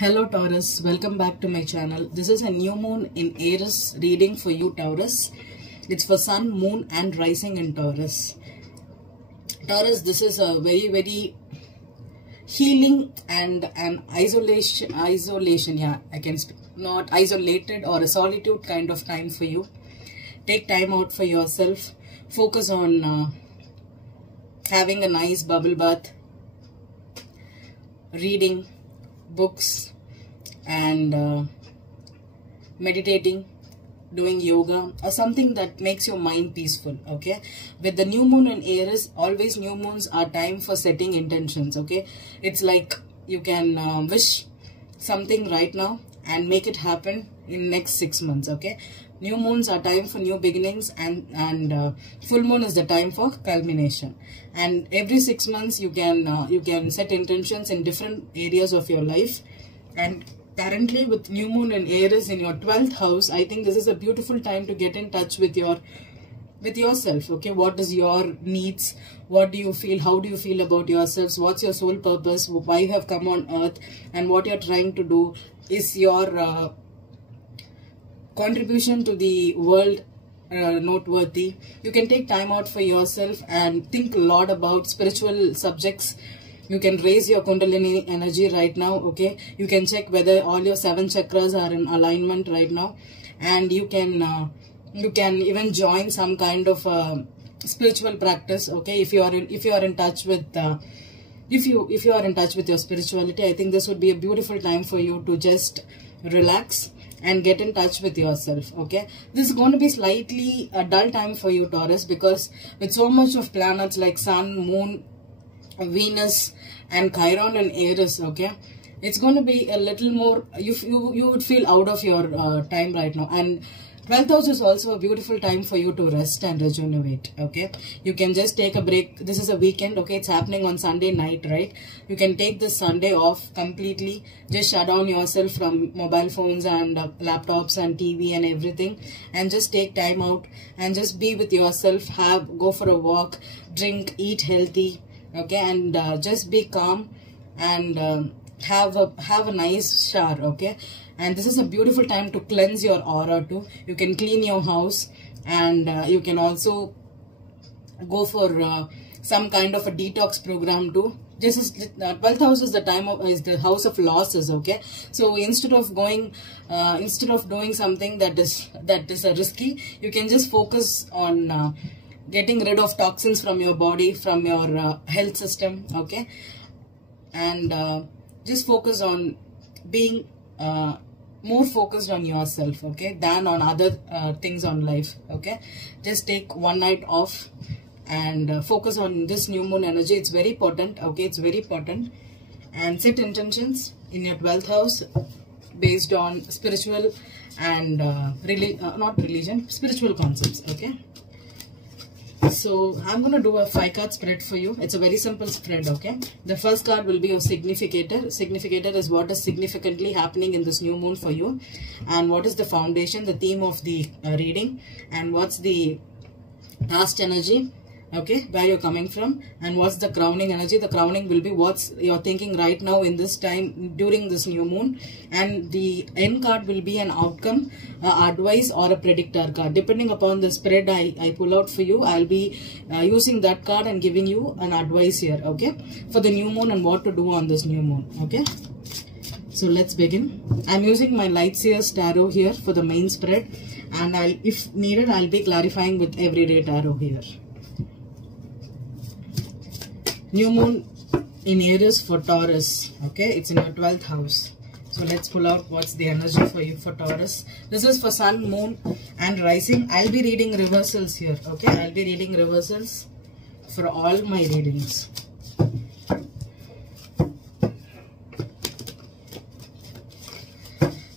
Hello Taurus, welcome back to my channel. This is a new moon in Aries reading for you Taurus. It's for sun, moon and rising in Taurus. Taurus, this is a very healing and an isolation, yeah, I can speak, not isolated or a solitude kind of time for you. Take time out for yourself. Focus on having a nice bubble bath, reading books and meditating, doing yoga or something that makes your mind peaceful. Okay, with the new moon in Aries, always new moons are time for setting intentions. Okay, it's like you can wish something right now and make it happen in next 6 months. Okay, new moons are time for new beginnings, and full moon is the time for culmination. And every 6 months you can set intentions in different areas of your life. And currently with new moon in Aries in your 12th house, I think this is a beautiful time to get in touch with yourself. Okay, what is your needs? What do you feel? How do you feel about yourselves? What's your soul purpose? Why you have come on earth? And what you're trying to do? Is your contribution to the world noteworthy? You can take time out for yourself and think a lot about spiritual subjects. You can raise your Kundalini energy right now. Okay, you can check whether all your 7 chakras are in alignment right now, and you can even join some kind of spiritual practice. Okay, if you are in touch with if you are in touch with your spirituality, I think this would be a beautiful time for you to just relax and get in touch with yourself. Okay, this is going to be slightly a dull time for you Taurus, because with so much of planets like Sun, Moon, Venus and Chiron and Aries, okay, it's going to be a little more, you would feel out of your time right now. And 12th house is also a beautiful time for you to rest and rejuvenate. Okay, you can just take a break. This is a weekend. Okay, it's happening on Sunday night, right? You can take this Sunday off completely. Just shut down yourself from mobile phones and laptops and TV and everything, and just take time out and just be with yourself. Go for a walk, drink, eat healthy. Okay, and just be calm and have a nice shower. Okay, and this is a beautiful time to cleanse your aura too. You can clean your house, and you can also go for some kind of a detox program too. This is 12th house is the house of losses. Okay, so instead of doing something that is risky, you can just focus on getting rid of toxins from your body, from your health system. Okay, and just focus on being more focused on yourself, okay, than on other things on life. Okay, just take one night off and focus on this new moon energy. It's very potent. Okay, it's very potent. And set intentions in your 12th house based on spiritual and not religion, spiritual concepts. Okay, so I'm going to do a 5-card spread for you. It's a very simple spread. Okay, the first card will be your significator. Significator is what is significantly happening in this new moon for you, and what is the foundation, the theme of the reading, and what's the past energy. Okay, where you're coming from, and what's the crowning energy. The crowning will be what's you're thinking right now in this time during this new moon, and the end card will be an outcome, advice or a predictor card. Depending upon the spread I pull out for you, I'll be using that card and giving you an advice here. Okay, for the new moon and what to do on this new moon. Okay, so let's begin. I'm using my Lightseers tarot here for the main spread, and if needed, I'll be clarifying with everyday tarot here. New moon in Aries for Taurus. Okay, it's in your 12th house. So let's pull out what's the energy for you for Taurus. This is for sun, moon and rising. I'll be reading reversals here. Okay, I'll be reading reversals for all my readings.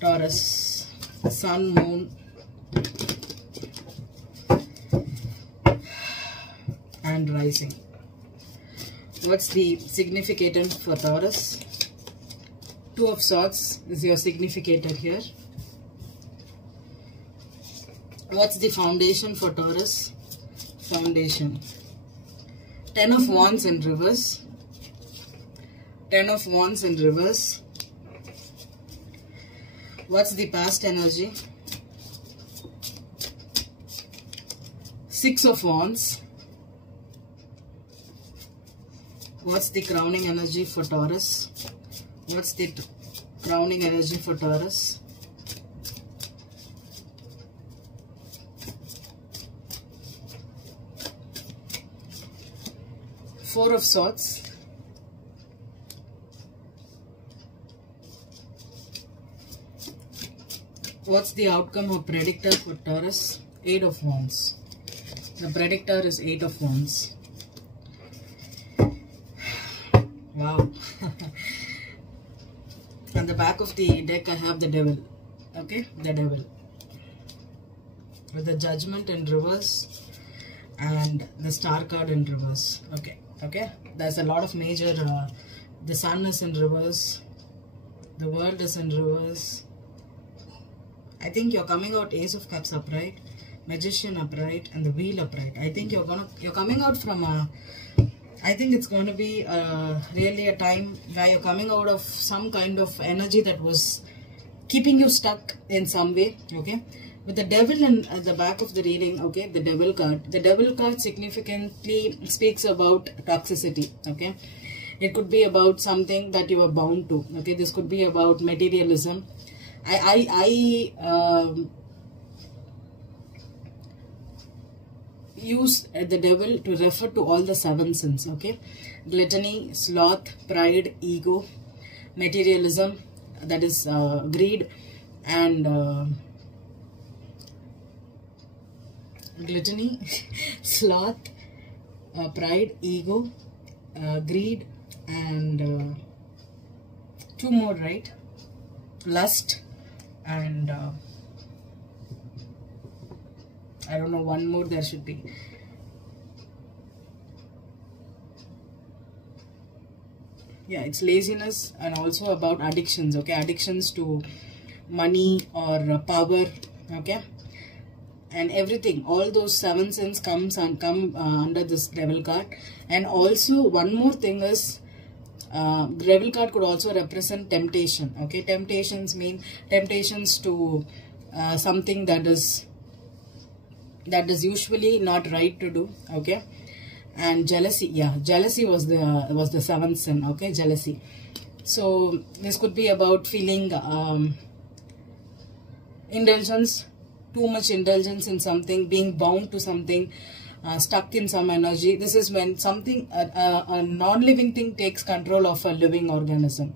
Taurus, sun, moon and rising. What's the significant for Taurus? 2 of Swords is your significant here. What's the foundation for Taurus? Foundation. 10 of Wands in reverse. 10 of Wands in reverse. What's the past energy? Six of Wands. What's the crowning energy for Taurus? What's the crowning energy for Taurus? Four of Swords. What's the outcome of Predictor for Taurus? Eight of Wands. The Predictor is Eight of Wands. Wow. On the back of the deck I have the Devil. Okay, the Devil. With the Judgment in reverse and the Star card in reverse. Okay. There's a lot of major, the Sun is in reverse. The World is in reverse. I think you're coming out Ace of Cups upright, Magician upright, and the Wheel upright. I think you're coming out from a, I think it's going to be really a time where you're coming out of some kind of energy that was keeping you stuck in some way, okay? With the Devil in at the back of the reading, okay, the Devil card. The Devil card significantly speaks about toxicity, okay? It could be about something that you are bound to, okay? This could be about materialism. I use the Devil to refer to all the 7 sins, okay? Gluttony, sloth, pride, ego, materialism, that is greed, and gluttony, sloth, pride, ego, greed, and 2 more, right? Lust, and I don't know, 1 more there should be. Yeah, it's laziness and also about addictions, okay? Addictions to money or power, okay? And everything, all those 7 sins come under this Devil card. And also one more thing is, Devil card could also represent temptation, okay? Temptations mean temptations to something that is usually not right to do, okay? And jealousy, yeah, jealousy was the 7th sin, okay? Jealousy. So this could be about feeling indulgence, too much indulgence in something, being bound to something, stuck in some energy. This is when something, a non-living thing takes control of a living organism.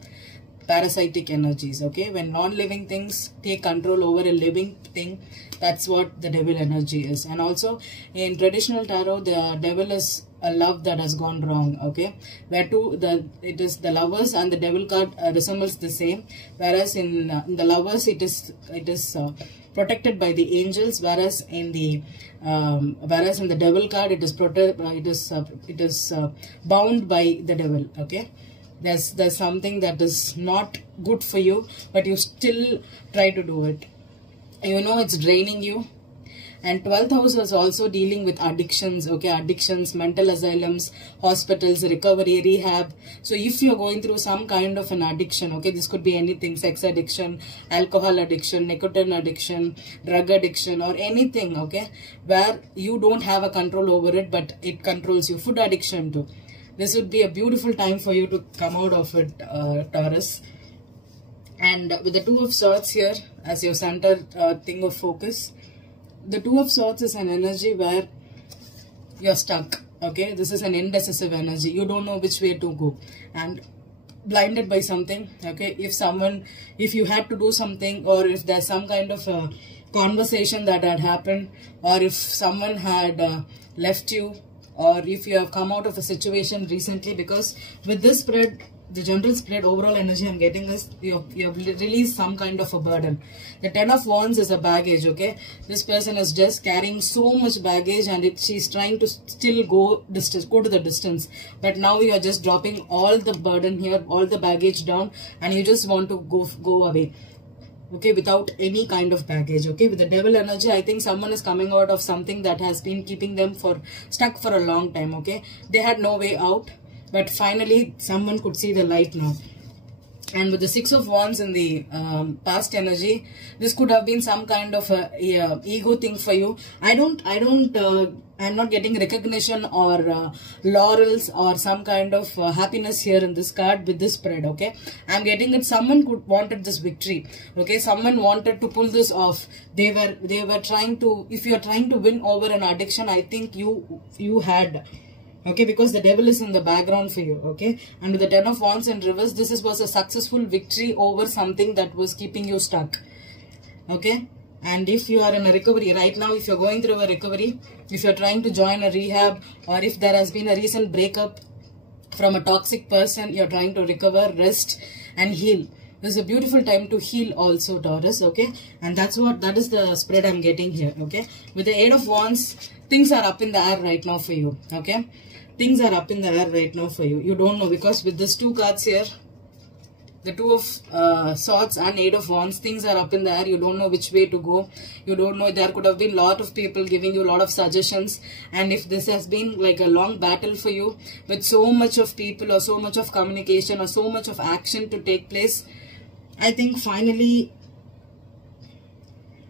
Parasitic energies, okay? When non-living things take control over a living thing, that's what the Devil energy is. And also in traditional tarot, the Devil is a love that has gone wrong, okay? Where it is the Lovers, and the Devil card resembles the same, whereas in the Lovers it is protected by the angels, whereas in the Devil card it is bound by the devil, okay? There's something that is not good for you, but you still try to do it. You know it's draining you. And 12th house is also dealing with addictions, okay? Addictions, mental asylums, hospitals, recovery, rehab. So if you're going through some kind of an addiction, okay, this could be anything: sex addiction, alcohol addiction, nicotine addiction, drug addiction, or anything, okay, where you don't have a control over it, but it controls you. Food addiction too. This would be a beautiful time for you to come out of it, Taurus. And with the 2 of Swords here as your center thing of focus, the 2 of Swords is an energy where you're stuck, okay? This is an indecisive energy. You don't know which way to go and blinded by something, okay? If you had to do something, or if there's some kind of a conversation that had happened, or if someone had left you, or if you have come out of a situation recently, because with this spread, the general spread, overall energy I'm getting is you have released some kind of a burden. The 10 of Wands is a baggage, okay? This person is just carrying so much baggage, and she's trying to still go to the distance. But now you are just dropping all the burden here, all the baggage down, and you just want to go away, okay, without any kind of baggage, okay? With the Devil energy, I think someone is coming out of something that has been keeping them stuck for a long time, okay? They had no way out. But finally, someone could see the light now. And with the Six of Wands in the past energy, this could have been some kind of a ego thing for you. I'm not getting recognition or laurels or some kind of happiness here in this card with this spread, okay? I'm getting that someone wanted this victory, okay? Someone wanted to pull this off. They were trying to, if you're trying to win over an addiction, I think you had, okay, because the devil is in the background for you, okay? And with the Ten of Wands in reverse, this was a successful victory over something that was keeping you stuck, okay? And if you are in a recovery right now, if you're going through a recovery, if you're trying to join a rehab, or if there has been a recent breakup from a toxic person, you're trying to recover, rest and heal. This is a beautiful time to heal also, Taurus, okay? And that is the spread I'm getting here, okay? With the Eight of Wands, things are up in the air right now for you, okay? Things are up in the air right now for you. You don't know, because with these two cards here, the Two of Swords and Eight of Wands, things are up in the air. You don't know which way to go. You don't know. There could have been a lot of people giving you a lot of suggestions. And if this has been like a long battle for you, with so much of people or so much of communication or so much of action to take place, I think finally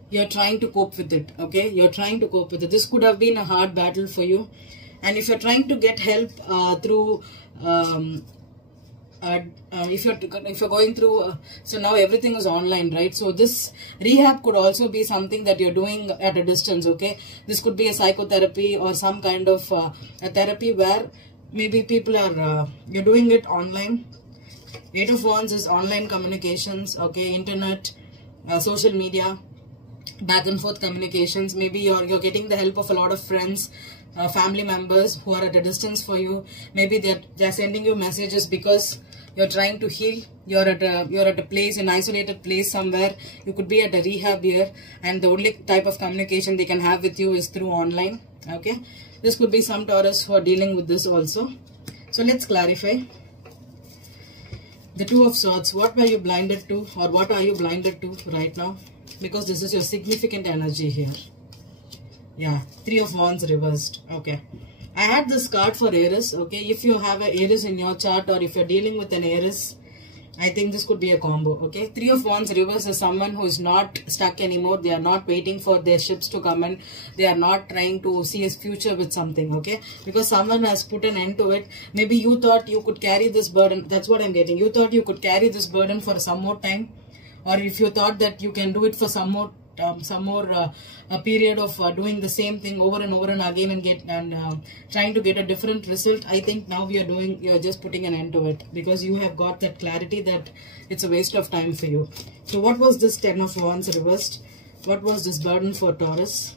you're trying to cope with it, okay? You're trying to cope with it. This could have been a hard battle for you. And if you're trying to get help through... if you're going through, so now everything is online, right? So this rehab could also be something that you're doing at a distance, okay? This could be a psychotherapy or some kind of a therapy where maybe people are, you're doing it online. Eight of Wands is online communications, okay? Internet, social media, back and forth communications. Maybe you're getting the help of a lot of friends, family members who are at a distance for you. Maybe they're sending you messages because you're trying to heal. You're at a place, an isolated place somewhere. You could be at a rehab here, and the only type of communication they can have with you is through online, okay? This could be some Taurus who are dealing with this also. So let's clarify. The Two of Swords, what were you blinded to, or what are you blinded to right now? Because this is your significant energy here. Yeah, Three of Wands reversed. Okay. I had this card for Aries. Okay, if you have an Aries in your chart, or if you're dealing with an Aries, I think this could be a combo. Okay, Three of Wands reverse is someone who is not stuck anymore. They are not waiting for their ships to come in. They are not trying to see his future with something. Okay, because someone has put an end to it. Maybe you thought you could carry this burden. That's what I'm getting. You thought you could carry this burden for some more time, or if you thought that you can do it for some more a period of doing the same thing over and over and again and trying to get a different result. I think now you're just putting an end to it, because you have got that clarity that it's a waste of time for you. So what was this Ten of Wands reversed? What was this burden for Taurus?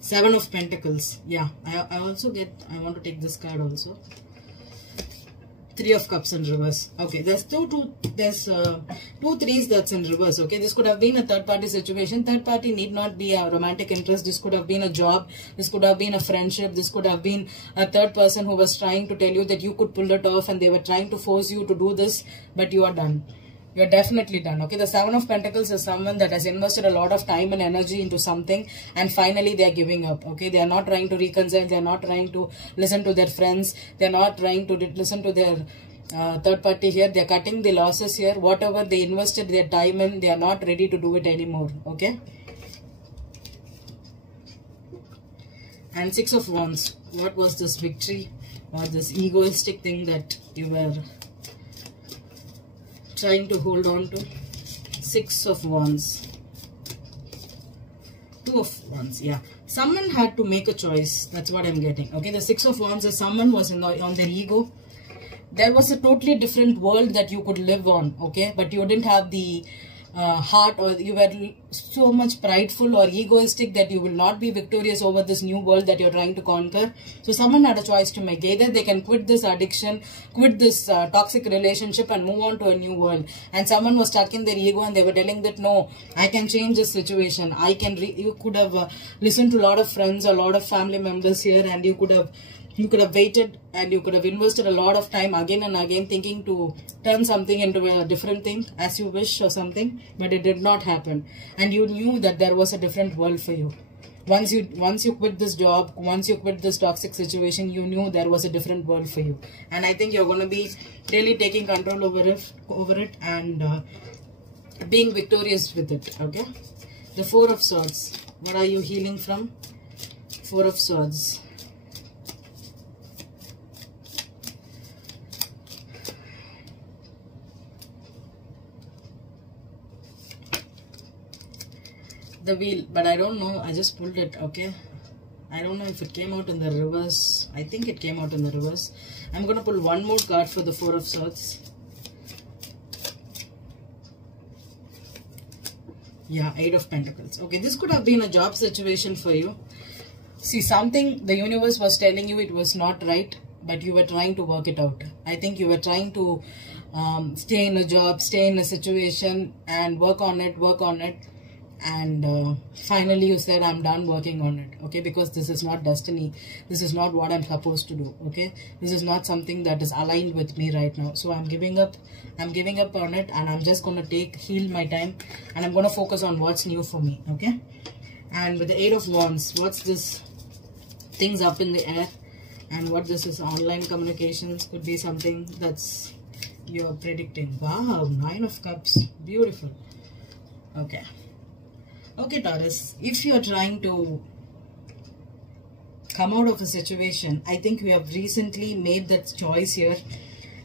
Seven of Pentacles. Yeah, I also I want to take this card also. Three of Cups in reverse. Okay, there's two threes that's in reverse. Okay, this could have been a third party situation. Third party need not be a romantic interest. This could have been a job. This could have been a friendship. This could have been a third person who was trying to tell you that you could pull it off, and they were trying to force you to do this, but you are done. You're definitely done. Okay, the Seven of Pentacles is someone that has invested a lot of time and energy into something, and finally they are giving up. Okay, they are not trying to reconcile. They are not trying to listen to their friends. They are not trying to listen to their third party here. They are cutting the losses here. Whatever they invested their time in, they are not ready to do it anymore. Okay. And Six of Wands. What was this victory or this egoistic thing that you were trying to hold on to? Six of Wands. Two of Wands. Yeah, someone had to make a choice. That's what I'm getting. Okay, the Six of Wands is someone was on their ego. There was a totally different world that you could live on. Okay, but you didn't have the heart, or you were so much prideful or egoistic that you will not be victorious over this new world that you're trying to conquer. So someone had a choice to make. Either they can quit this addiction, quit this toxic relationship and move on to a new world. And someone was stuck in their ego and they were telling that, no, I can change this situation. I can. You could have listened to a lot of friends, a lot of family members here, and you could have waited, and you could have invested a lot of time again and again thinking to turn something into a different thing as you wish or something, but it did not happen. And you knew that there was a different world for you. Once you quit this job, once you quit this toxic situation, you knew there was a different world for you. And I think you're going to be really taking control over it and being victorious with it. Okay, the Four of Swords. What are you healing from? Four of Swords. The Wheel, but I don't know, I just pulled it. Okay, I don't know if it came out in the reverse. I think it came out in the reverse. I'm gonna pull one more card for the Four of Swords. Yeah, Eight of Pentacles. Okay, this could have been a job situation for you. See, something the universe was telling you it was not right, but you were trying to work it out. I think you were trying to stay in a job, stay in a situation and work on it. And finally you said, I'm done working on it. Okay, because this is not destiny. This is not what I'm supposed to do. Okay, this is not something that is aligned with me right now. So I'm giving up on it, and I'm just going to heal my time, and I'm going to focus on what's new for me. Okay, and with the Eight of Wands, what's this? Things up in the air. And what this is, online communications, could be something that's you're predicting. Wow, Nine of Cups, beautiful. Okay. Okay, Taurus, if you're trying to come out of a situation, I think you have recently made that choice here.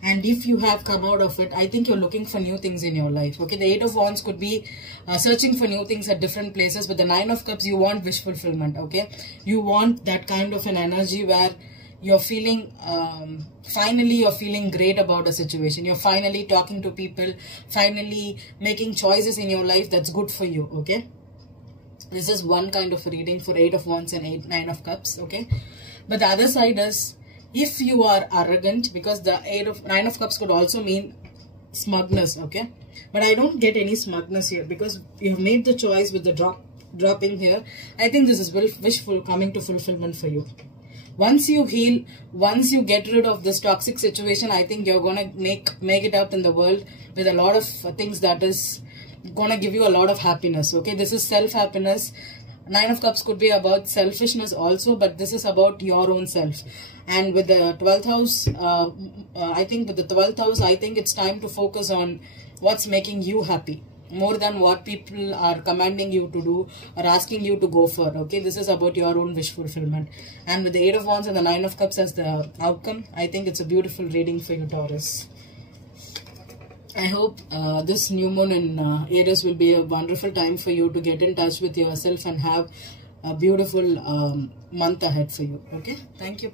And if you have come out of it, I think you're looking for new things in your life. Okay, the Eight of Wands could be searching for new things at different places. But the Nine of Cups, you want wish fulfillment. Okay, you want that kind of an energy where you're feeling, finally you're feeling great about a situation. You're finally talking to people, finally making choices in your life that's good for you. Okay. This is one kind of reading for Eight of Wands and Nine of Cups, okay? But the other side is, if you are arrogant, because the Nine of Cups could also mean smugness, okay? But I don't get any smugness here, because you have made the choice with the dropping here. I think this is wishful coming to fulfillment for you. Once you heal, once you get rid of this toxic situation, I think you're going to make it out in the world with a lot of things that is gonna give you a lot of happiness. Okay, this is self-happiness. Nine of Cups could be about selfishness also, but this is about your own self. And with the 12th house, I think with the 12th house, I think it's time to focus on what's making you happy more than what people are commanding you to do or asking you to go for. Okay, this is about your own wish fulfillment. And with the Eight of Wands and the Nine of Cups as the outcome, I think it's a beautiful reading for you, Taurus. I hope this new moon in Aries will be a wonderful time for you to get in touch with yourself and have a beautiful month ahead for you. Okay, thank you.